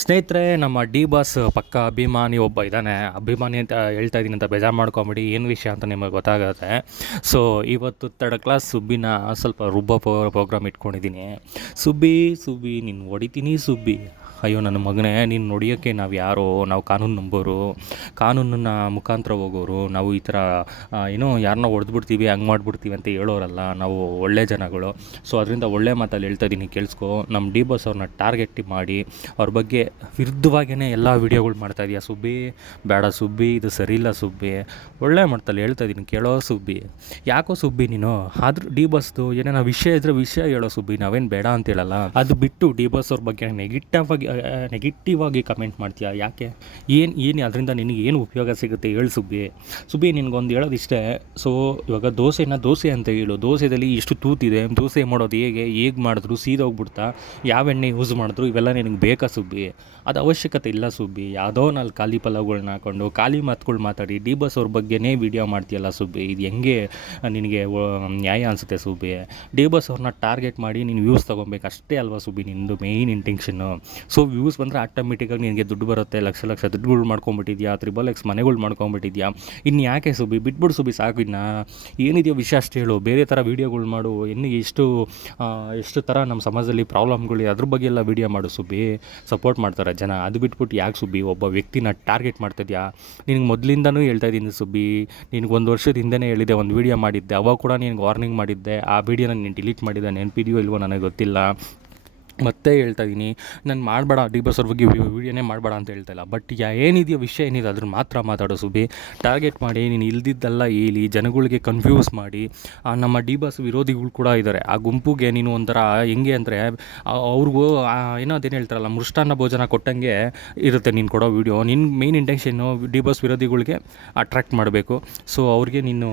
ಸ್ನೇಹಿತರೆ, ನಮ್ಮ D boss ಪಕ್ಕ ಅಭಿಮಾನಿ ಒಬ್ಬ ಇದ್ದಾನೆ. ಅಭಿಮಾನಿ ಅಂತ ಹೇಳ್ತಾ ಇದ್ದೀನಿ ಅಂತ ಬೇಜಾರು ಮಾಡ್ಕೊಂಬಿಡಿ, ಏನು ವಿಷಯ ಅಂತ ನಿಮಗೆ ಗೊತ್ತಾಗುತ್ತೆ. ಸೊ ಇವತ್ತು ತರ್ಡ್ ಕ್ಲಾಸ್ ಸುಬ್ಬಿನ ಸ್ವಲ್ಪ ರುಬ್ಬ ಪ್ರೋಗ್ರಾಮ್ ಇಟ್ಕೊಂಡಿದ್ದೀನಿ. ಸುಬ್ಬಿ ಸುಬ್ಬಿ, ನೀನು ಹೊಡಿತೀನಿ ಸುಬ್ಬಿ. ಅಯ್ಯೋ, ನನ್ನ ಮಗನೇ, ನೀನು ನೋಡಿಯೋಕ್ಕೆ ನಾವು ಯಾರೋ, ನಾವು ಕಾನೂನು ನಂಬೋರು, ಕಾನೂನನ್ನ ಮುಖಾಂತರ ಹೋಗೋರು, ನಾವು ಈ ಥರ ಏನೋ ಯಾರನ್ನ ಹೊಡೆದ್ಬಿಡ್ತೀವಿ, ಹಂಗೆ ಮಾಡಿಬಿಡ್ತೀವಿ ಅಂತ ಹೇಳೋರಲ್ಲ, ನಾವು ಒಳ್ಳೆ ಜನಗಳು. ಸೊ, ಅದರಿಂದ ಒಳ್ಳೆ ಮಾತಲ್ಲಿ ಹೇಳ್ತಾ ಇದ್ದೀನಿ, ಕೇಳಿಸ್ಕೊ. ನಮ್ಮ ಡಿ ಬಾಸ್ ಅವ್ರನ್ನ ಟಾರ್ಗೆಟ್ ಮಾಡಿ, ಅವ್ರ ಬಗ್ಗೆ ವಿರುದ್ಧವಾಗಿಯೇ ಎಲ್ಲ ವೀಡಿಯೋಗಳು ಮಾಡ್ತಾ ಇದೆಯಾ ಸುಬ್ಬಿ? ಬೇಡ ಸುಬ್ಬಿ, ಇದು ಸರಿ ಇಲ್ಲ ಸುಬ್ಬಿ. ಒಳ್ಳೆ ಮಾಡ್ತಲ್ಲ ಹೇಳ್ತಾ ಇದ್ದೀನಿ ಕೇಳೋ ಸುಬ್ಬಿ. ಯಾಕೋ ಸುಬ್ಬಿ ನೀನು? ಆದರೂ ಡಿ ಬಸ್ದು ಏನೇನೋ ವಿಷಯ ಇದ್ರೆ ವಿಷಯ ಹೇಳೋ ಸುಬ್ಬಿ, ನಾವೇನು ಬೇಡ ಅಂತ ಹೇಳಲ್ಲ. ಅದು ಬಿಟ್ಟು ಡಿ ಬಸ್ ಅವ್ರ ಬಗ್ಗೆ ನೆಗೆಟಿವ್ ಆಗಿ ನೆಗೆಟಿವ್ ಆಗಿ ಕಮೆಂಟ್ ಮಾಡ್ತೀಯಾ? ಯಾಕೆ? ಏನು ಏನು ಅದರಿಂದ ನಿನಗೆ ಏನು ಉಪಯೋಗ ಸಿಗುತ್ತೆ ಹೇಳು ಸುಬ್ಬಿ. ಸುಬ್ಬಿ, ನಿನಗೊಂದು ಹೇಳೋದಿಷ್ಟೇ ಸೊ ಇವಾಗ ದೋಸೆನ ದೋಸೆ ಅಂತ ಹೇಳು. ದೋಸೆದಲ್ಲಿ ಇಷ್ಟು ತೂತಿದೆ. ದೋಸೆ ಮಾಡೋದು ಹೇಗೆ? ಹೇಗೆ ಮಾಡಿದ್ರು? ಸೀದೋಗ್ಬಿಡ್ತಾ? ಯಾವ ಎಣ್ಣೆ ಯೂಸ್ ಮಾಡಿದ್ರು? ಇವೆಲ್ಲ ನಿನಗೆ ಬೇಕಾ ಸುಬ್ಬಿ? ಅದು ಅವಶ್ಯಕತೆ ಇಲ್ಲ ಸುಬ್ಬಿ. ಯಾವುದೋ ನಾಲ್ಕು ಖಾಲಿ ಪಲಾವ್ಗಳ್ನ ಹಾಕೊಂಡು ಖಾಲಿ ಮಾತುಗಳು ಮಾತಾಡಿ, ಡಿ ಬಸ್ ಅವ್ರ ಬಗ್ಗೆನೇ ವಿಡಿಯೋ ಮಾಡ್ತೀಯಲ್ಲ ಸುಬ್ಬಿ? ಇದು ಹೆಂಗೆ ನಿನಗೆ ನ್ಯಾಯ ಅನಿಸುತ್ತೆ ಸುಬ್ಬಿ? ಡಿ ಬಸ್ ಅವ್ರನ್ನ ಟಾರ್ಗೆಟ್ ಮಾಡಿ ನೀನು ವ್ಯೂಸ್ ತೊಗೊಬೇಕು ಅಷ್ಟೇ ಅಲ್ವಾ ಸುಬ್ಬಿ ನಿಂದು ಮೇಯ್ನ್ ಇಂಟೆನ್ಷನ್ನು ಸೊ ವ್ಯೂಸ್ ಬಂದರೆ ಆಟೋಮೆಟಿಕಾಗಿ ನಿನಗೆ ದುಡ್ಡು ಬರುತ್ತೆ, ಲಕ್ಷ ಲಕ್ಷ ದುಡ್ಡುಗಳು ಮಾಡ್ಕೊಂಬಿಟ್ಟಿದ್ಯಾ, ತ್ರಿಬಲ್ ಎಕ್ಸ್ ಮನೆಗಳು ಮಾಡ್ಕೊಂಬಿಟ್ಟಿದ್ಯಾ ಇನ್ನು ಯಾಕೆ ಸುಬಿ, ಬಿಟ್ಬಿಡು ಸುಬಿ ಸಾಕು ಇನ್ನು. ಏನಿದೆಯೋ ವಿಷಯ ಅಷ್ಟು ಹೇಳು, ಬೇರೆ ಥರ ವೀಡಿಯೋಗಳು ಮಾಡು ಇನ್ನು ಎಷ್ಟು ಎಷ್ಟು ಥರ ನಮ್ಮ ಸಮಾಜದಲ್ಲಿ ಪ್ರಾಬ್ಲಮ್ಗಳು ಅದ್ರ ಬಗ್ಗೆ ಎಲ್ಲ ವೀಡಿಯೋ ಮಾಡು ಸುಬಿ ಸಪೋರ್ಟ್ ಮಾಡ್ತಾರೆ ಜನ. ಅದು ಬಿಟ್ಬಿಟ್ಟು ಯಾಕೆ ಸುಬ್ಬಿ ಒಬ್ಬ ವ್ಯಕ್ತಿನ ಟಾರ್ಗೆಟ್ ಮಾಡ್ತಿದ್ಯಾ? ನಿನಗೆ ಮೊದಲಿಂದನೂ ಹೇಳ್ತಾ ಇದ್ದೀನಿ ಸುಬ್ಬಿ ನಿನಗೆ ಒಂದು ವರ್ಷದ ಹಿಂದೆನೇ ಹೇಳಿದ್ದೆ ಒಂದು ವೀಡಿಯೋ ಮಾಡಿದ್ದೆ, ಅವಾಗ ಕೂಡ ನಿನಗೆ ವಾರ್ನಿಂಗ್ ಮಾಡಿದ್ದೆ, ಆ ವೀಡಿಯೋನ ನೀನು ಡಿಲೀಟ್ ಮಾಡಿದ್ದೆ ನೆನಪಿದೆಯೋ ಇಲ್ವೋ ನನಗೆ ಗೊತ್ತಿಲ್ಲ. ಮತ್ತೆ ಹೇಳ್ತಾ ಇದ್ದೀನಿ ನಾನು ಮಾಡಬೇಡ ಡಿ ಬಸ್ ಅವ್ರ ಬಗ್ಗೆ ವೀಡಿಯೋನೇ ಮಾಡಬೇಡ ಅಂತ ಹೇಳ್ತಾ ಇಲ್ಲ. ಬಟ್ ಯಾ ಏನಿದೆಯೋ ವಿಷಯ ಏನಿದೆ, ಅದ್ರ ಮಾತ್ರ ಮಾತಾಡೋ ಸುಬಿ. ಟಾರ್ಗೆಟ್ ಮಾಡಿ, ನೀನು ಇಲ್ದಿದ್ದೆಲ್ಲ ಹೇಳಿ, ಜನಗಳಿಗೆ ಕನ್ಫ್ಯೂಸ್ ಮಾಡಿ ನಮ್ಮ ಡಿ ಬಸ್ ವಿರೋಧಿಗಳು ಕೂಡ ಇದ್ದಾರೆ ಆ ಗುಂಪಿಗೆ ನೀನು ಒಂಥರ ಹೆಂಗೆ ಅಂದರೆ ಅವ್ರಿಗೂ ಏನೋ ಅದೇನು ಹೇಳ್ತಾರಲ್ಲ, ಮೃಷ್ಟಾನ್ನ ಭೋಜನ ಕೊಟ್ಟಂಗೆ ಇರುತ್ತೆ ನೀನು ಕೊಡೋ ವೀಡಿಯೋ. ನಿನ್ನ ಮೇನ್ ಇಂಟೆನ್ಷನ್ನು ಡಿ ಬಸ್ ವಿರೋಧಿಗಳಿಗೆ ಅಟ್ರಾಕ್ಟ್ ಮಾಡಬೇಕು. ಸೊ ಅವ್ರಿಗೆ ನೀನು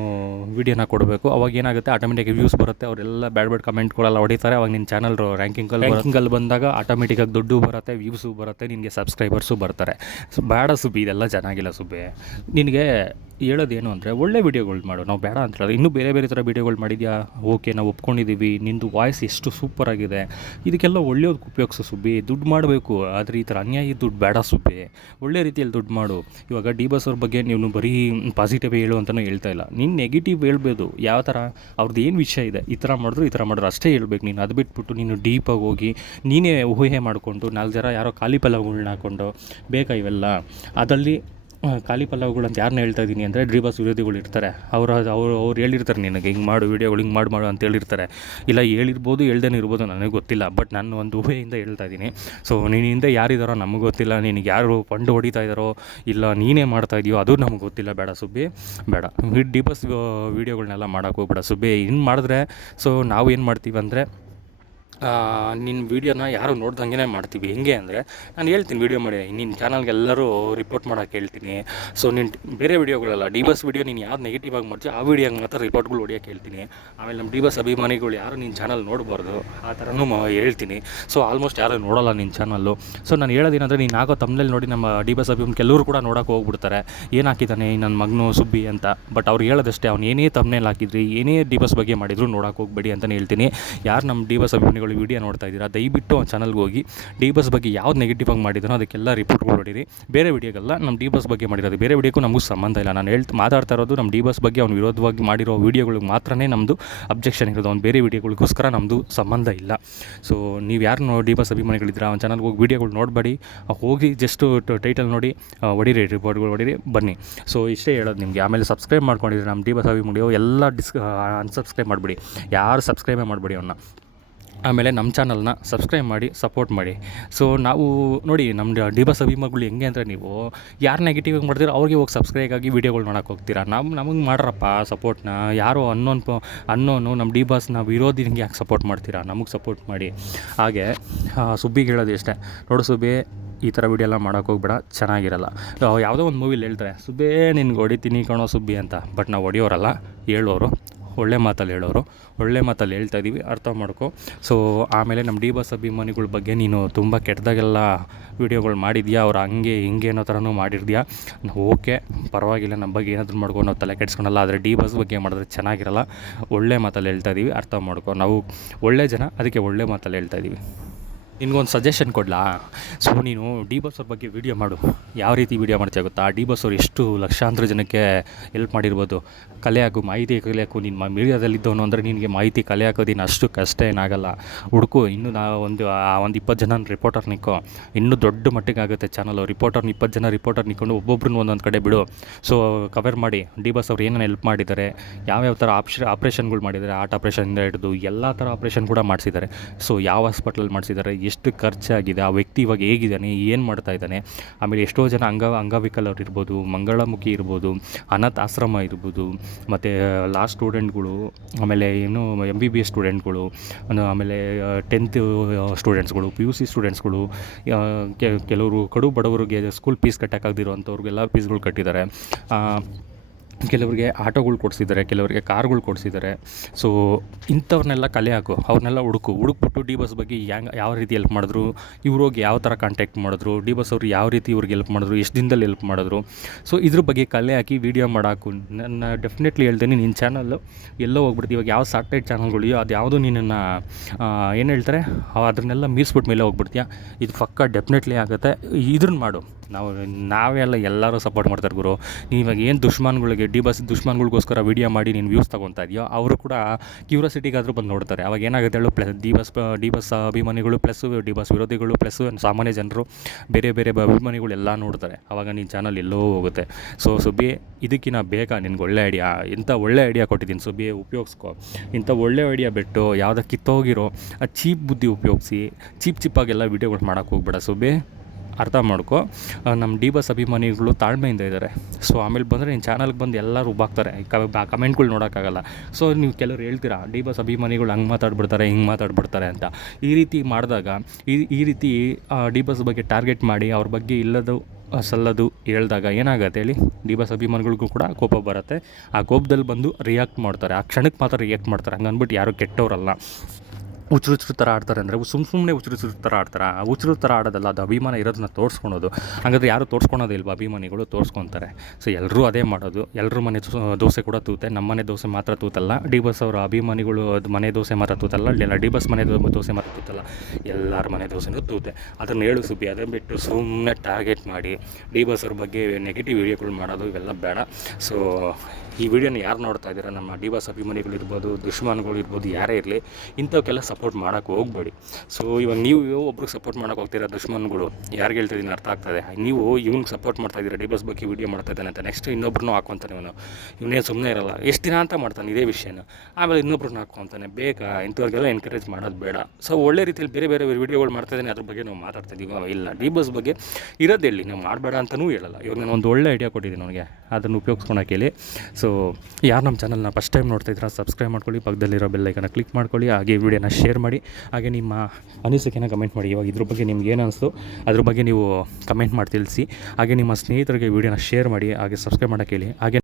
ವೀಡಿಯೋನ ಕೊಡಬೇಕು. ಅವಾಗ ಏನಾಗುತ್ತೆ ಆಟೋಮೆಟಿಕ್ ವ್ಯೂಸ್ ಬರುತ್ತೆ. ಅವರೆಲ್ಲ ಬ್ಯಾಡ್ ಬ್ಯಾಡ್ ಕಮೆಂಟ್ಗಳೆಲ್ಲ ಹೊಡಿತಾರೆ. ಅವಾಗ ನಿನ್ನ ಚಾನಲ್ ರ್ಯಾಂಕಿಂಗಲ್ಲಿ ರ್ಯಾಂಕಿಂಗಲ್ಲಿ ಬಂದಾಗ ಆಟೋಮೆಟಿಕಾಗಿ ದುಡ್ಡು ಬರುತ್ತೆ ವ್ಯೂಸು ಬರುತ್ತೆ, ನಿನಗೆ ಸಬ್ಸ್ಕ್ರೈಬರ್ಸು ಬರ್ತಾರೆ. ಸೊ ಬೇಡ ಸುಬ್ಬಿ, ಇದೆಲ್ಲ ಚೆನ್ನಾಗಿಲ್ಲ ಸುಬ್ಬಿ. ನಿನಗೆ ಹೇಳೋದೇನು ಅಂದರೆ, ಒಳ್ಳೆ ವೀಡಿಯೋಗಳು ಮಾಡು. ನಾವು ಬೇಡ ಅಂತ ಹೇಳೋದು ಇನ್ನೂ ಬೇರೆ ಬೇರೆ ಥರ ವೀಡಿಯೋಗಳು ಮಾಡಿದ್ಯಾ? ಓಕೆ, ನಾವು ಒಪ್ಕೊಂಡಿದ್ದೀವಿ ನಿಂದು ವಾಯ್ಸ್ ಎಷ್ಟು ಸೂಪರ್ ಆಗಿದೆ. ಇದಕ್ಕೆಲ್ಲ ಒಳ್ಳೆಯದಕ್ಕೆ ಉಪಯೋಗಿಸು ಸುಬ್ಬಿ. ದುಡ್ಡು ಮಾಡಬೇಕು, ಆದರೆ ಈ ಥರ ಅನ್ಯಾಯ ದುಡ್ಡು ಬೇಡ ಸುಬ್ಬಿ. ಒಳ್ಳೆ ರೀತಿಯಲ್ಲಿ ದುಡ್ಡು ಮಾಡು. ಇವಾಗ ಡಿ ಬಸ್ ಅವ್ರ ಬಗ್ಗೆ ನೀವು ಬರೀ ಪಾಸಿಟಿವ್ ಹೇಳು ಅಂತಲೂ ಹೇಳ್ತಾ ಇಲ್ಲ. ನೀನು ನೆಗೆಟಿವ್ ಹೇಳ್ಬೋದು. ಯಾವ ಥರ ಅವ್ರದ್ದು ಏನು ವಿಷಯ ಇದೆ? ಈ ಥರ ಮಾಡಿದ್ರು, ಈ ಥರ ಮಾಡಿದ್ರು ಅಷ್ಟೇ ಹೇಳ್ಬೇಕು. ನೀನು ಅದು ಬಿಟ್ಬಿಟ್ಟು ನೀನು ಡೀಪಾಗಿ ಹೋಗಿ, ನೀನೇ ಊಹೆ ಮಾಡಿಕೊಂಡು, ನಾಲ್ಕು ಜನ ಯಾರೋ ಖಾಲಿ ಪಲಾವ್ಗಳ್ನ ಹಾಕ್ಕೊಂಡು ಬೇಕಾ ಇವೆಲ್ಲ? ಅದರಲ್ಲಿ ಖಾಲಿ ಪಲಾವ್ಗಳು ಅಂತ ಯಾರನ್ನ ಹೇಳ್ತಾ ಇದ್ದೀನಿ ಅಂದರೆ ಡ್ರೀಬಾಸ್ ವಿರೋಧಿಗಳು ಇರ್ತಾರೆ. ಅವರು ಅವರು, ಅವ್ರು ಹೇಳಿರ್ತಾರೆ ನಿನಗೆ, ಹಿಂಗೆ ಮಾಡು, ವೀಡಿಯೋಗಳು ಹಿಂಗೆ ಮಾಡು ಮಾಡು ಅಂತ ಹೇಳಿರ್ತಾರೆ. ಇಲ್ಲ, ಹೇಳಿರ್ಬೋದು, ಹೇಳ್ದೇನೆ ಇರ್ಬೋದು, ನನಗೆ ಗೊತ್ತಿಲ್ಲ. ಬಟ್ ನಾನು ಒಂದು ಊಹೆಯಿಂದ ಹೇಳ್ತಾ ಇದ್ದೀನಿ. ಸೊ ನೀನು ಹಿಂದೆ ಯಾರಿದ್ದಾರೋ ನಮಗೆ ಗೊತ್ತಿಲ್ಲ, ನಿನಗೆ ಯಾರು ಫಂಡ್ ಹೊಡಿತಾ ಇದ್ದಾರೋ ಇಲ್ಲ ನೀನೇ ಮಾಡ್ತಾ ಇದೆಯೋ, ಅದು ನಮಗೆ ಗೊತ್ತಿಲ್ಲ. ಬೇಡ ಸುಬ್ಬಿ, ಬೇಡ. ಡಿ ಬಸ್ ವೀಡಿಯೋಗಳನ್ನೆಲ್ಲ ಮಾಡೋಕ್ಕೋಗ್ಬೇಡ ಸುಬ್ಬಿ. ಇನ್ನು ಮಾಡಿದ್ರೆ ಸೊ ನಾವು ಏನು ಮಾಡ್ತೀವಿ ಅಂದರೆ ನಿನ್ನ ವೀಡಿಯೋನ ಯಾರು ನೋಡ್ದಂಗೆ ಮಾಡ್ತೀವಿ. ಹೆಂಗೆ ಅಂದರೆ ನಾನು ಹೇಳ್ತೀನಿ ವೀಡಿಯೋ ಮಾಡಿ. ನಿನ್ನ ಚಾನಲ್ಗೆ ಎಲ್ಲರೂ ರಿಪೋರ್ಟ್ ಮಾಡೋಕ್ಕೆ ಹೇಳ್ತೀನಿ. ಸೊ ನಿನ್ನ ಬೇರೆ ವೀಡಿಯೋಗಳಲ್ಲ ಡಿ ಬಸ್ ವೀಡಿಯೋ ನೀನು ಯಾವ್ದು ನೆಗೆಟಿವ್ ಆಗಿ ಮಾಡ್ತೀವಿ ಆ ವೀಡಿಯೋಗೆ ಮಾತ್ರ ರಿಪೋರ್ಟ್ಗಳು ಹೊಡಿಯೋಕೆ ಹೇಳ್ತೀನಿ. ಆಮೇಲೆ ನಮ್ಮ ಡಿ ಬಸ್ ಅಭಿಮಾನಿಗಳು ಯಾರು ನಿನ್ನ ಚಾನಲ್ ನೋಡಬಾರ್ದು, ಆ ಥರನೂ ಹೇಳ್ತೀನಿ. ಸೊ ಆಲ್ಮೋಸ್ಟ್ ಯಾರು ನೋಡೋಲ್ಲ ನಿನ್ನ ಚಾನಲ್ಲು ಸೊ ನಾನು ಹೇಳೋದೇನಂದರೆ ನೀನು ಆಗೋ ತಮ್ಮಲ್ಲಿ ನೋಡಿ ನಮ್ಮ ಡಿ ಬಸ್ ಅಭಿಮಾನಿ ಕೆಲವರು ಕೂಡ ನೋಡೋಕೆ ಹೋಗ್ಬಿಡ್ತಾರೆ. ಏನು ಹಾಕಿದ್ದಾನೆ ನನ್ನ ಮಗನು ಸುಬ್ಬಿ ಅಂತ. ಬಟ್ ಅವ್ರು ಹೇಳೋದಷ್ಟೇ, ಅವ್ನು ಏನೇ ತಮ್ಮನೇಲಿ ಹಾಕಿದ್ರಿ, ಏನೇ ಡಿ ಬಸ್ ಬಗ್ಗೆ ಮಾಡಿದ್ರು ನೋಡೋಕೆ ಹೋಗ್ಬೇಡಿ ಅಂತಲೇ ಹೇಳ್ತೀನಿ. ಯಾರು ನಮ್ಮ ಡಿ ಬಸ್ ಅಭಿಮಾನಿಗಳು ವೀಡಿಯೋ ನೋಡ್ತಾ ಇದ್ದೀರಾ, ದಯವಿಟ್ಟು ಆ ಚಾನಲ್ಗೆ ಹೋಗಿ ಡಿ ಬಸ್ ಬಗ್ಗೆ ಯಾವ್ದು ನೆಗೆಟಿವ್ ಆಗಿ ಮಾಡಿದ್ರು ಅದಕ್ಕೆಲ್ಲ ರಿಪೋರ್ಟ್ಗಳು ಹೊಡೀರಿ ಬೇರೆ ವಿಡಿಯೋಗೆಲ್ಲ ನಮ್ಮ ಡಿ ಬಸ್ ಬಗ್ಗೆ ಮಾಡಿರೋದು, ಬೇರೆ ವೀಡಿಯೋಕ್ಕೂ ನಮಗೂ ಸಂಬಂಧ ಇಲ್ಲ. ನಾನು ಹೇಳ್ತಾ, ಮಾತಾಡ್ತಾ ಇರೋದು ನಮ್ಮ ಡಿ ಬಸ್ ಬಗ್ಗೆ, ಅವ್ನು ವಿರೋಧವಾಗಿ ಮಾಡಿರೋ ವೀಡಿಯೋಗಳಿಗೆ ಮಾತ್ರನೇ ನಮ್ಮದು ಅಬ್ಜೆಕ್ಷನ್ ಇರೋದು. ಅವ್ನು ಬೇರೆ ವೀಡಿಯೋಗಳಿಗೋಸ್ಕರ ನಮ್ಮದು ಸಂಬಂಧ ಇಲ್ಲ. ಸೊ ನೀವು ಯಾರು ಡಿ ಬಸ್ ಅಭಿಮಾನಿಗಳಿದ್ದೀರಾ, ಅವ್ನ ಚಾನಲ್ಗೆ ಹೋಗಿ ವೀಡಿಯೋಗಳು ನೋಡಬೇಡಿ. ಹೋಗಿ ಜಸ್ಟು ಟೈಟಲ್ ನೋಡಿ ಒಡಿರಿ ರಿಪೋರ್ಟ್ಗಳು ಹೊಡೀರಿ, ಬನ್ನಿ. ಸೊ ಇಷ್ಟೇ ಹೇಳೋದು ನಿಮಗೆ. ಆಮೇಲೆ ಸಬ್ಸ್ಕ್ರೈಬ್ ಮಾಡ್ಕೊಂಡಿದ್ರೆ ನಮ್ಮ ಡಿ ಬಸ್ ಅಭಿಮಾನಿಯೋ ಎಲ್ಲ ಡಿಸ್ ಅನ್ಸಬ್ಸ್ಕ್ರೈಬ್ ಮಾಡಿಬಿಡಿ. ಯಾರು ಸಬ್ಸ್ಕ್ರೈಬೇ ಮಾಡಿಬಿಡಿ ಅವನ್ನ ಆಮೇಲೆ ನಮ್ಮ ಚಾನಲ್ನ ಸಬ್ಸ್ಕ್ರೈಬ್ ಮಾಡಿ ಸಪೋರ್ಟ್ ಮಾಡಿ. ಸೊ ನಾವು ನೋಡಿ ನಮ್ಮ ಡಿ ಬಸ್ ಅಭಿಮಾನಿಗಳು ಹೆಂಗೆ ಅಂದರೆ ನೀವು ಯಾರು ನೆಗೆಟಿವ್ ಆಗಿ ಮಾಡ್ತೀರೋ ಅವ್ರಿಗೆ ಹೋಗಿ ಸಬ್ಸ್ಕ್ರೈಬ್ ಆಗಿ ವೀಡಿಯೋಗಳು ನೋಡೋಕೆ ಹೋಗ್ತೀರಾ? ನಮ್ಮ ನಮಗೆ ಮಾಡ್ರಪ್ಪ ಸಪೋರ್ಟ್ನ ಯಾರೋ ಅನ್ನೋನ್ ಅನ್ನೋನು ನಮ್ಮ ಡಿ ವಿರೋಧಿ ನಿಮಗೆ ಯಾಕೆ ಸಪೋರ್ಟ್ ಮಾಡ್ತೀರಾ? ನಮಗೆ ಸಪೋರ್ಟ್ ಮಾಡಿ. ಹಾಗೆ ಸುಬ್ಬಿಗೆ ಹೇಳೋದು ಇಷ್ಟೇ. ನೋಡು ಸುಬ್ಬಿ, ಈ ಥರ ವೀಡಿಯೋ ಎಲ್ಲ ಮಾಡೋಕೆ ಹೋಗ್ಬೇಡ, ಚೆನ್ನಾಗಿರಲ್ಲ. ಯಾವುದೋ ಒಂದು ಮೂವಿಲಿ ಹೇಳ್ತಾರೆ, ಸುಬ್ಬೇ, ನಿನ್ಗೆ ಹೊಡಿತೀನಿ ಕಣೋ ಸುಬ್ಬಿ ಅಂತ. ಬಟ್ ನಾವು ಹೊಡಿಯೋರಲ್ಲ, ಹೇಳೋರು. ಒಳ್ಳೆ ಮಾತಲ್ಲಿ ಹೇಳೋರು, ಒಳ್ಳೆ ಮಾತಲ್ಲಿ ಹೇಳ್ತಾ ಇದ್ದೀವಿ ಅರ್ಥ ಮಾಡ್ಕೊ. ಸೊ ಆಮೇಲೆ ನಮ್ಮ ಡಿ ಬಸ್ ಅಭಿಮಾನಿಗಳ ಬಗ್ಗೆ ನೀನು ತುಂಬ ಕೆಟ್ಟದಾಗೆಲ್ಲ ವಿಡಿಯೋಗಳು ಮಾಡಿದ್ಯಾ? ಅವ್ರು ಹಂಗೆ, ಹಿಂಗೆ ಅನ್ನೋ ಥರನೂ ಮಾಡಿರ್ದ್ಯಾ? ಓಕೆ, ಪರವಾಗಿಲ್ಲ, ನಮ್ಮ ಬಗ್ಗೆ ಏನಾದರೂ ಮಾಡ್ಕೊಂಡು ನಾವು ತಲೆ ಕೆಡ್ಸ್ಕೊಳಲ್ಲ, ಆದರೆ ಡಿ ಬಸ್ ಬಗ್ಗೆ ಮಾಡಿದ್ರೆ ಚೆನ್ನಾಗಿರಲ್ಲ. ಒಳ್ಳೆ ಮಾತಲ್ಲಿ ಹೇಳ್ತಾ ಇದ್ದೀವಿ ಅರ್ಥ ಮಾಡ್ಕೊ. ನಾವು ಒಳ್ಳೆ ಜನ, ಅದಕ್ಕೆ ಒಳ್ಳೆ ಮಾತಲ್ಲಿ ಹೇಳ್ತಾ ಇದ್ದೀವಿ ನಿನ್ಗೊಂದು ಸಜೆಷನ್ ಕೊಡ್ಲಾ? ಸೊ, ನೀನು ಡಿ ಅವ್ರ ಬಗ್ಗೆ ವೀಡಿಯೋ ಮಾಡು. ಯಾವ ರೀತಿ ವೀಡಿಯೋ ಮಾಡ್ತೀಯ ಗೊತ್ತಾ? ಡಿ ಬಸ್ ಅವ್ರು ಎಷ್ಟು ಲಕ್ಷಾಂತರ ಜನಕ್ಕೆ ಹೆಲ್ಪ್ ಮಾಡಿರ್ಬೋದು. ಕಲೆ ಹಾಕು ಮಾಹಿತಿ ಕಲೆ ಹಾಕು ನಿನ್ನ ಮೀಡಿಯಾದಲ್ಲಿದ್ದವನು ಅಂದರೆ ನಿನಗೆ ಮಾಹಿತಿ ಕಲೆ ಅಷ್ಟು ಕಷ್ಟ ಏನಾಗಲ್ಲ. ಹುಡುಕು, ಇನ್ನೂ ನಾ ಒಂದು, ಆ, ಒಂದು ಇಪ್ಪತ್ತು ಜನ ರಿಪೋರ್ಟರ್ ನಿಕ್ಕೋ. ಇನ್ನೂ ದೊಡ್ಡ ಮಟ್ಟಿಗೆ ಆಗುತ್ತೆ ಚಾನಲು ರಿಪೋರ್ಟರ್ ಇಪ್ಪತ್ತು ಜನ ರಿಪೋರ್ಟರ್ ನಿಕ್ಕೊಂಡು ಒಬ್ಬೊಬ್ರನ್ನ ಒಂದೊಂದು ಕಡೆ ಬಿಡು. ಸೊ ಕವರ್ ಮಾಡಿ. ಡಿ ಅವ್ರು ಏನೇನು ಹೆಲ್ಪ್ ಮಾಡಿದ್ದಾರೆ, ಯಾವ್ಯಾವ ಥರ ಆಪ್ಷ ಆಪ್ರೇಷನ್ಗಳು ಮಾಡಿದ್ದಾರೆ ಆರ್ಟ್ ಆಪ್ರೇಷನಿಂದ ಹಿಡಿದು ಎಲ್ಲ ಥರ ಆಪ್ರೇಷನ್ ಕೂಡ ಮಾಡಿಸಿದ್ದಾರೆ. ಸೊ, ಯಾವ ಹಾಸ್ಪಿಟ್ಲಲ್ಲಿ ಮಾಡಿಸಿದ್ದಾರೆ ಎಷ್ಟು ಖರ್ಚಾಗಿದೆ, ಆ ವ್ಯಕ್ತಿ ಇವಾಗ ಹೇಗಿದ್ದಾನೆ, ಏನು ಮಾಡ್ತಾ ಇದ್ದಾನೆ, ಆಮೇಲೆ ಎಷ್ಟೋ ಜನ ಅಂಗ, ಅಂಗವಿಕಲರು ಇರ್ಬೋದು, ಮಂಗಳಮುಖಿ ಇರ್ಬೋದು, ಅನಾಥ ಆಶ್ರಮ ಇರ್ಬೋದು, ಮತ್ತು ಲಾ ಸ್ಟೂಡೆಂಟ್ಗಳು ಆಮೇಲೆ ಏನು ಎಂ ಬಿ ಬಿ ಎಸ್ ಸ್ಟೂಡೆಂಟ್ಗಳು ಆಮೇಲೆ ಟೆಂತ್ ಸ್ಟೂಡೆಂಟ್ಸ್ಗಳು ಪಿ ಯು ಸಿ ಸ್ಟೂಡೆಂಟ್ಸ್ಗಳು ಕೆಲವರು ಕಡು ಬಡವರಿಗೆ ಸ್ಕೂಲ್ ಫೀಸ್ ಕಟ್ಟೋಕ್ಕಾಗದಿರೋಂಥವ್ರಿಗೆಲ್ಲ ಫೀಸ್ಗಳು ಕಟ್ಟಿದ್ದಾರೆ. ಕೆಲವರಿಗೆ ಆಟೋಗಳು ಕೊಡಿಸಿದ್ದಾರೆ, ಕೆಲವರಿಗೆ ಕಾರ್ಗಳು ಕೊಡಿಸಿದ್ದಾರೆ. ಸೊ ಇಂಥವ್ರನ್ನೆಲ್ಲ ಕಲೆ ಹಾಕು, ಅವ್ರನ್ನೆಲ್ಲ ಹುಡುಕು. ಹುಡುಕ್ಬಿಟ್ಟು ಡಿ ಬಸ್ ಬಗ್ಗೆ ಹೆಂಗೆ ಯಾವ ರೀತಿ ಹೆಲ್ಪ್ ಮಾಡಿದ್ರು ಇವ್ರೋಗಿ ಯಾವ ಥರ ಕಾಂಟ್ಯಾಕ್ಟ್ ಮಾಡಿದ್ರು, ಡಿ ಬಸ್ ಅವ್ರು ಯಾವ ರೀತಿ ಇವ್ರಿಗೆ ಹೆಲ್ಪ್ ಮಾಡಿದ್ರು, ಎಷ್ಟು ದಿನದಲ್ಲಿ ಹೆಲ್ಪ್ ಮಾಡಿದ್ರು. ಸೊ ಇದ್ರ ಬಗ್ಗೆ ಕಲೆ ಹಾಕಿ ವೀಡಿಯೋ ಮಾಡಾಕು. ನನ್ನ ಡೆಫಿನೆಟ್ಲಿ ಹೇಳ್ತೇನೆ ನಿನ್ನ ಚಾನಲ್ಲು ಎಲ್ಲೋ ಹೋಗ್ಬಿಡ್ತು. ಇವಾಗ ಯಾವ ಸಾಟಲೈಟ್ ಚಾನಲ್ಗಳಿಯೋ ಅದು ಯಾವುದು ನಿನ್ನನ್ನು ಏನು ಹೇಳ್ತಾರೆ ಅದ್ರನ್ನೆಲ್ಲ ಮೀರಿಸ್ಬಿಟ್ಟು ಮೇಲೆ ಹೋಗ್ಬಿಡ್ತೀಯ? ಇದು ಪಕ್ಕ ಡೆಫಿನೆಟ್ಲಿ ಆಗುತ್ತೆ. ಇದ್ರನ್ನ ಮಾಡು. ನಾವು ನಾವೆಲ್ಲ ಎಲ್ಲರೂ ಸಪೋರ್ಟ್ ಮಾಡ್ತಾರೆ ಗುರು. ನೀವು ಇವಾಗ ಏನು ದುಷ್ಮಾನ್ಗಳಿಗೆ ಡಿ ಬಸ್ ದುಷ್ಮಾನ್ಗಳಿಗೋಸ್ಕರ ವೀಡಿಯೋ ಮಾಡಿ ನೀನು ವ್ಯೂಸ್ ತೊಗೊತಾ ಇದೆಯೋ, ಅವರು ಕೂಡ ಕ್ಯೂರಿಯಾಸಿಟಿಗಾದರೂ ಬಂದು ನೋಡ್ತಾರೆ. ಅವಾಗ ಏನಾಗುತ್ತೆ ಹೇಳು plus D boss D boss ಅಭಿಮಾನಿಗಳು ಪ್ಲಸ್ ಡಿ ಬಸ್ ವಿರೋಧಿಗಳು ಪ್ಲಸ್ ಸಾಮಾನ್ಯ ಜನರು ಬೇರೆ ಬೇರೆ ಅಭಿಮಾನಿಗಳು ಎಲ್ಲ ನೋಡ್ತಾರೆ. ಅವಾಗ ನಿನ್ನ ಚಾನಲ್ ಎಲ್ಲೋ ಹೋಗುತ್ತೆ. ಸೊ ಸುಬ್ಬಿ ಇದಕ್ಕಿಂತ ಬೇಗ ನಿನ್ಗೆ ಒಳ್ಳೆ ಐಡಿಯಾ ಇಂಥ ಒಳ್ಳೆ ಐಡಿಯಾ ಕೊಟ್ಟಿದ್ದೀನಿ ಸುಬ್ಬಿ, ಉಪಯೋಗಿಸ್ಕೊ. ಇಂಥ ಒಳ್ಳೆ ಐಡಿಯಾ ಬಿಟ್ಟು ಯಾವುದೋ ಕಿತ್ತೋಗಿರೋ, ಆ ಚೀಪ್ ಬುದ್ಧಿ ಉಪಯೋಗಿಸಿ ಚೀಪ್ ಚೀಪಾಗೆಲ್ಲ ವೀಡಿಯೋಗಳು ಮಾಡೋಕ್ಕೆ ಹೋಗ್ಬೇಡ ಸುಬ್ಬಿ. ಅರ್ಥ ಮಾಡ್ಕೊ. ನಮ್ಮ ಡಿ ಬಸ್ ಅಭಿಮಾನಿಗಳು ತಾಳ್ಮೆಯಿಂದ ಇದ್ದಾರೆ ಸೊ ಆಮೇಲೆ ಬಂದರೆ ನಿನ್ನ ಚಾನಲ್ಗೆ ಬಂದು ಎಲ್ಲರೂ ಉಬ್ಬಾಕ್ತಾರೆ ಕಮೆಂಟ್ಗಳು ನೋಡೋಕ್ಕಾಗಲ್ಲ. ಸೊ ನೀವು ಕೆಲವ್ರು ಹೇಳ್ತೀರಾ ಡಿ ಬಸ್ ಅಭಿಮಾನಿಗಳು ಹಂಗೆ ಮಾತಾಡ್ಬಿಡ್ತಾರೆ, ಹಿಂಗೆ ಮಾತಾಡ್ಬಿಡ್ತಾರೆ ಅಂತ. ಈ ರೀತಿ ಮಾಡಿದಾಗ, ಈ ಈ ರೀತಿ ಡಿ ಬಸ್ ಬಗ್ಗೆ ಟಾರ್ಗೆಟ್ ಮಾಡಿ, ಅವ್ರ ಬಗ್ಗೆ ಇಲ್ಲದು ಸಲ್ಲದು ಹೇಳಿದಾಗ ಏನಾಗುತ್ತೆ ಹೇಳಿ? ಡಿ ಬಸ್ ಅಭಿಮಾನಿಗಳಿಗೂ ಕೂಡ ಕೋಪ ಬರುತ್ತೆ. ಆ ಕೋಪದಲ್ಲಿ ಬಂದು ರಿಯಾಕ್ಟ್ ಮಾಡ್ತಾರೆ. ಆ ಕ್ಷಣಕ್ಕೆ ಮಾತ್ರ ರಿಯಾಕ್ಟ್ ಮಾಡ್ತಾರೆ. ಹಂಗೆ ಅಂದ್ಬಿಟ್ಟು ಯಾರು ಕೆಟ್ಟವರಲ್ಲ. ಹುಚ್ಚು ಹುಚ್ಚು ಥರ ಆಡ್ತಾರೆ ಅಂದರೆ ಸುಮ್ಮ ಸುಮ್ಮನೆ ಹುಚ್ಚು ಹುಚ್ಚು ಥರ ಆಡ್ತಾರೆ. ಆ ಹುಚ್ಚು ಥರ ಆಡೋದಲ್ಲ, ಅದು ಅಭಿಮಾನ ಇರೋದನ್ನ ತೋರಿಸ್ಕೊಳೋದು. ಹಾಗಾದ್ರೆ ಯಾರು ತೋರಿಸ್ಕೊಳೋದಿಲ್ವ ಅಭಿಮಾನಿಗಳು? ತೋರಿಸ್ಕೊತಾರೆ ಸೊ ಎಲ್ಲರೂ ಅದೇ ಮಾಡೋದು. ಎಲ್ಲರೂ ಮನೆ ದೋಸೆ ಕೂಡ ತೂತೆ. ನಮ್ಮ ಮನೆ ದೋಸೆ ಮಾತ್ರ ತೂತಲ್ಲ. ಡಿ ಬಸ್ ಅವರ ಅಭಿಮಾನಿಗಳು ಅದು ಮನೆ ದೋಸೆ ಮಾತ್ರ ತೂತಲ್ಲ. ಇಲ್ಲ ಡಿ ಬಸ್ ಮನೆ ದೋಸೆ ಮಾತ್ರ ತೂತಲ್ಲ. ಎಲ್ಲರ ಮನೆ ದೋಸೆನೂ ತೂತೆ. ಅದನ್ನು ಹೇಳು ಸುಬ್ಬಿ, ಅದನ್ನು ಬಿಟ್ಟು ಸುಮ್ಮನೆ ಟಾರ್ಗೆಟ್ ಮಾಡಿ. ಡಿ ಬಸ್ ಅವ್ರ ಬಗ್ಗೆ ನೆಗೆಟಿವ್ ವಿಡಿಯೋಗಳು ಮಾಡೋದು ಇವೆಲ್ಲ ಬೇಡ. ಸೊ ಈ ವಿಡಿಯೋನ ಯಾರು ನೋಡ್ತಾ ಇದ್ದೀರಾ? ನಮ್ಮ ಡಿ ಬಸ್ ಅಭಿಮಾನಿಗಳು ಇರ್ಬೋದು ಇರ್ಬೋದು, ಯಾರೇ ಇರಲಿ ಇಂಥವಕ್ಕೆಲ್ಲ ಸಪೋರ್ಟ್ ಮಾಡೋಕೆ ಹೋಗಬೇಡಿ. ಸೊ ಇವಾಗ ನೀವು ಒಬ್ರಿಗೆ ಸಪೋರ್ಟ್ ಮಾಡೋಕೆ ಹೋಗ್ತೀರಾ ದುಶ್ಮನ್ಗಳು? ಯಾರಿಗೆ ಹೇಳ್ತಿದ್ದೀನಿ ಅರ್ಥ ಆಗ್ತದೆ ನೀವು ಇವ್ನಿಗೆ ಸಪೋರ್ಟ್ ಮಾಡ್ತಾ ಇದ್ದೀರಾ, ಡಿಬಸ್ ಬಗ್ಗೆ ವಿಡಿಯೋ ಮಾಡ್ತಾ ಇದ್ದಾನೆ ಅಂತ. ನೆಕ್ಸ್ಟ್ ಇನ್ನೊಬ್ರನ್ನೂ ಹಾಕೊಂತಾನೆ ಇವನು. ಇವನೇನು ಸುಮ್ಮನೆ ಇರಲ್ಲ. ಎಷ್ಟು ದಿನ ಅಂತ ಮಾಡ್ತಾನೆ ಇದೇ ವಿಷಯನ. ಆಮೇಲೆ ಇನ್ನೊಬ್ರನ್ನ ಹಾಕ್ಕೊಂತಾನೆ. ಬೇಗ ಇಂಥವ್ರಿಗೆಲ್ಲ ಎನ್ಕರೇಜ್ ಮಾಡೋದು ಬೇಡ. ಸೊ ಒಳ್ಳೆ ರೀತಿಯಲ್ಲಿ ಬೇರೆ ಬೇರೆ ವಿಡಿಯೋಗಳು ಮಾಡ್ತಾ ಇದ್ದಾನೆ. ಅದ್ರ ಬಗ್ಗೆ ನಾವು ಮಾತಾಡ್ತಾ ಇಲ್ಲ. ಡಿ ಬಸ್ ಬಗ್ಗೆ ಇರೋದು ಹೇಳಿ. ನಾವು ಮಾಡಬೇಡ ಅಂತಲೂ ಹೇಳಲ್ಲ. ಇವಾಗ ನಾನು ಒಂದು ಒಳ್ಳೆ ಐಡಿಯಾ ಕೊಟ್ಟಿದ್ದೀನಿ ನನಗೆ ಅದನ್ನು ಉಪಯೋಗಿಸ್ಕೊಳಕ್ಕೆ ಹೇಳಿ. ಸೊ ಯಾರು ನಮ್ಮ ಚಾನಲ್ನ ಫಸ್ಟ್ ಟೈಮ್ ನೋಡ್ತಾ ಇದ್ದೀರಾ ಸಬ್ಸ್ಕ್ರೈಬ್ ಮಾಡ್ಕೊಳ್ಳಿ. ಪಕ್ಕದಲ್ಲಿರೋ ಬೆಲ್ಲೈಕನ್ನ ಕ್ಲಿಕ್ ಮಾಡ್ಕೊಳ್ಳಿ. ಹಾಗೆ ವಿಡಿಯೋನ ಶೇರ್ ಮಾಡಿ. ಹಾಗೆ ನಿಮ್ಮ ಅನಿಸಿಕೆನ ಕಮೆಂಟ್ ಮಾಡಿ. ಇವಾಗ ಇದ್ರ ಬಗ್ಗೆ ನಿಮ್ಗೆ ಏನು ಅನಿಸ್ತು, ಅದ್ರ ಬಗ್ಗೆ ನೀವು ಕಮೆಂಟ್ ಮಾಡಿ ತಿಳಿಸಿ ಹಾಗೆ ನಿಮ್ಮ ಸ್ನೇಹಿತರಿಗೆ ವಿಡಿಯೋನ ಶೇರ್ ಮಾಡಿ. ಹಾಗೆ ಸಬ್ಸ್ಕ್ರೈಬ್ ಮಾಡೋಕ್ಕೆ ಹೇಳಿ ಹಾಗೆ